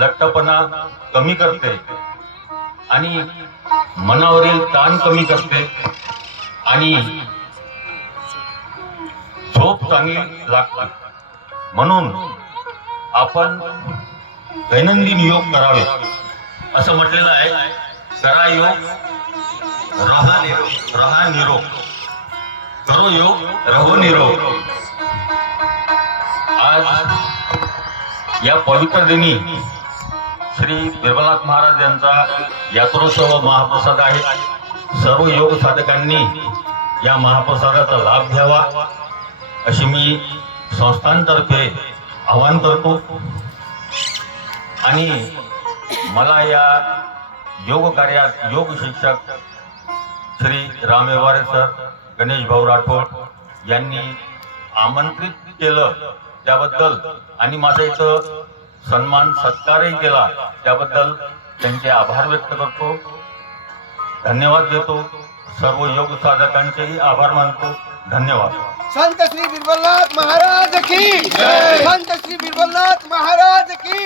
लट्टपणा कमी करते आणि मनावरील ताण कमी करते आणि झोप चांगली लागते. म्हणून आपण दैनंदिन योग करावे. असं म्हटलेलं आहे करा योग रहा निरोग रहा निरोग. करो योग रहो निरोग. आज या पवित्र दिनी श्री बिरबलनाथ महाराज यांचा यात्रोत्सव महाप्रसाद आहे. सर्व योग साधकांनी या महाप्रसादाचा लाभ घ्यावा अशी मी संस्थांतर्फे आवाहन करतो. आणि मला या योग कार्यात योग शिक्षक श्री रामेवारे सर गणेश भाऊ राठोड यांनी आमंत्रित केलं त्याबद्दल आणि माझं इथं सन्मान सत्कारही केला. त्याबद्दल त्यांचे आभार व्यक्त करतो. धन्यवाद देतो. सर्व योग साधकांचेही आभार मानतो. धन्यवाद. संत श्री बिरबलनाथ महाराज की संत श्री बिरबलनाथ महाराज की